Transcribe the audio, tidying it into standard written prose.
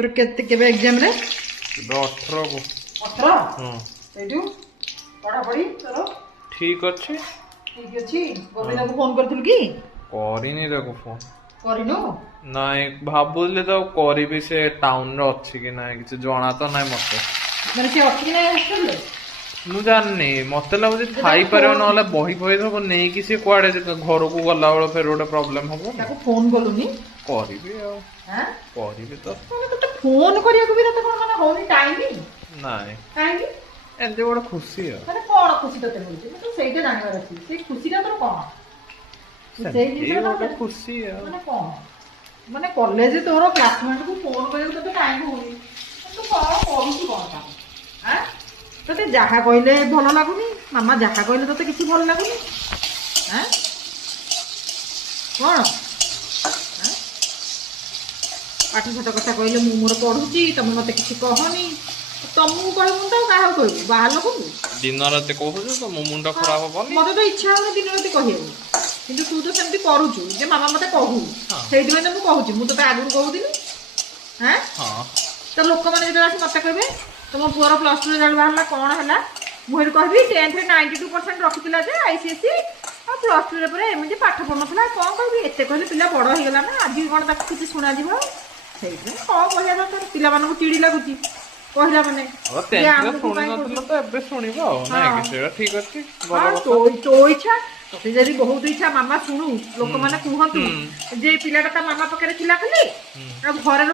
तोर केबे एग्जाम रे 18 को 18 हां एटू पढ़ा पढ़ी तोर ठीक अच्छे ठीक अछि गोविंदा को फोन करथुल की करिनी देखो फोन करिनो नाଇଁ ଭାବୁଥିଲି ତ କରିବି ସେ ଟାଉନରେ ଅଛି କି ନାଇଁ କିଛି ଜଣା ତ ନାଇଁ ମତେ ମାନେ ସେ ଅଛି କି ନାଇଁ ହଷ୍ଟେଲ ରେ ମୁଁ ଜାଣିନି ମତେ ଲାଗୁଛି ଥାଇପାରିବ ନହେଲେ ବହି ବହି ସବୁ ନେଇକି ସେ କୁଆଡେ ଘରକୁ ଗଲାବେଳେ ଫେର ଗୋଟେ ପ୍ରୋବ୍ଲେମ ହବ ତାକୁ ଫୋନ କଲୁନି କରିବି ଆଉ ହାଁ କରିବି ତ ମାନେ ତତେ ଫୋନ କରିବାକୁ ବି ତତେ କଣ ମାନେ ହଉନି ଟାଇମ ନାଇଁ କାହିଁକି ଏମିତି ଗୋଟେ ଖୁସି ଆଉ ମାନେ କଣ ଖୁସି ତତେ ମିଳୁଛି ତୁ ସେଇଟା ଜାଣିବାର ଅଛି ସେଇ ଖୁସିଟା ତୋର କଣ ସେଇ ଜିନିଷଟା ଗୋଟେ ଖୁସି ଆଉ ମାନେ କଣ ମାନେ କଲେଜ ତୋର କ୍ଲାସମେଟ କୁ ଫୋନ କରିବାକୁ ତତେ ଟାଇମ ହଉନି ତୁ କଣ କରୁଛୁ କଣ କାମ ଆଁ ତତେ ଯାହା କହିଲେ ଭଲ ଲାଗୁନି ମାମା ଯାହା କହିଲେ ତତେ କିଛି ଭଲ ଲାଗୁନି ଆଁ କଣ ପାଠ ସାଠ କଥା କହିଲେ ମୁଁ ମୋର ପଢୁଛି ତମେ ମତେ କିଛି କହନି ତମକୁ କହିବୁ ତ କାହାକୁ କହିବୁ ବାହାର ଲୋକକୁ ଦିନ ରାତି କହୁଛୁ ତ ମୋ ମୁଣ୍ଡ ଖରାପ ହବନି ମତେ ତ ଇଚ୍ଛା ହଉନି ଦିନ ରାତି କହିବାକୁ କିନ୍ତୁ ତୁ ତ ସେମିତି କରୁଛୁ ଯେ ମାମା ମତେ କହୁ ସେଇଥିପାଇଁ ତ ମୁଁ କହୁଛି ମୁଁ ତତେ ଆଗରୁ କହୁଥିଲି ହଁ ତ ଲୋକମାନେ ଯେତେବେଳେ ଆସି ମତେ କହିବେ ତମ ପୁଅର ପ୍ଲସ୍ ଟୁ ରେଜଲ୍ଟ ବାହାରିଲା କଣ ହେଲା ମୁଁ ଏଠି କହିବି 10th ରେ 92% ରଖିଥିଲା ଯେ ICSE ଆଉ ପ୍ଲସ୍ ଟୁରେ ପରେ ଏମିତି ପାଠ ପଢୁନଥିଲା କଣ କହିବି ଏତେ କହିଲେ ପିଲା ବଡ ହେଇଗଲା ନା ଆଜି କଣ ତାକୁ କିଛି ଶୁଣାଯିବ ସେଇଥିପାଇଁ କଣ କହିବା ଦରକାର ପିଲାମାନଙ୍କୁ ଚିଡ଼ି ଲାଗୁଛି କହିଲା ମାନେ ଏବେ ଶୁଣିବ ଆଉ ନାଇଁ କି ସେଇଟା ଠିକ ଅଛି ଭଲ କଥା ତୋ ଇଚ୍ଛା ତତେ ଯଦି ବହୁତ ଇଚ୍ଛା ମାମା ଶୁଣୁ ଲୋକମାନେ କୁହନ୍ତୁ ଯେ ପିଲାଟା ତା ମାମା ପାଖରେ ଥିଲା ଖାଲି ଆଉ ଘରେ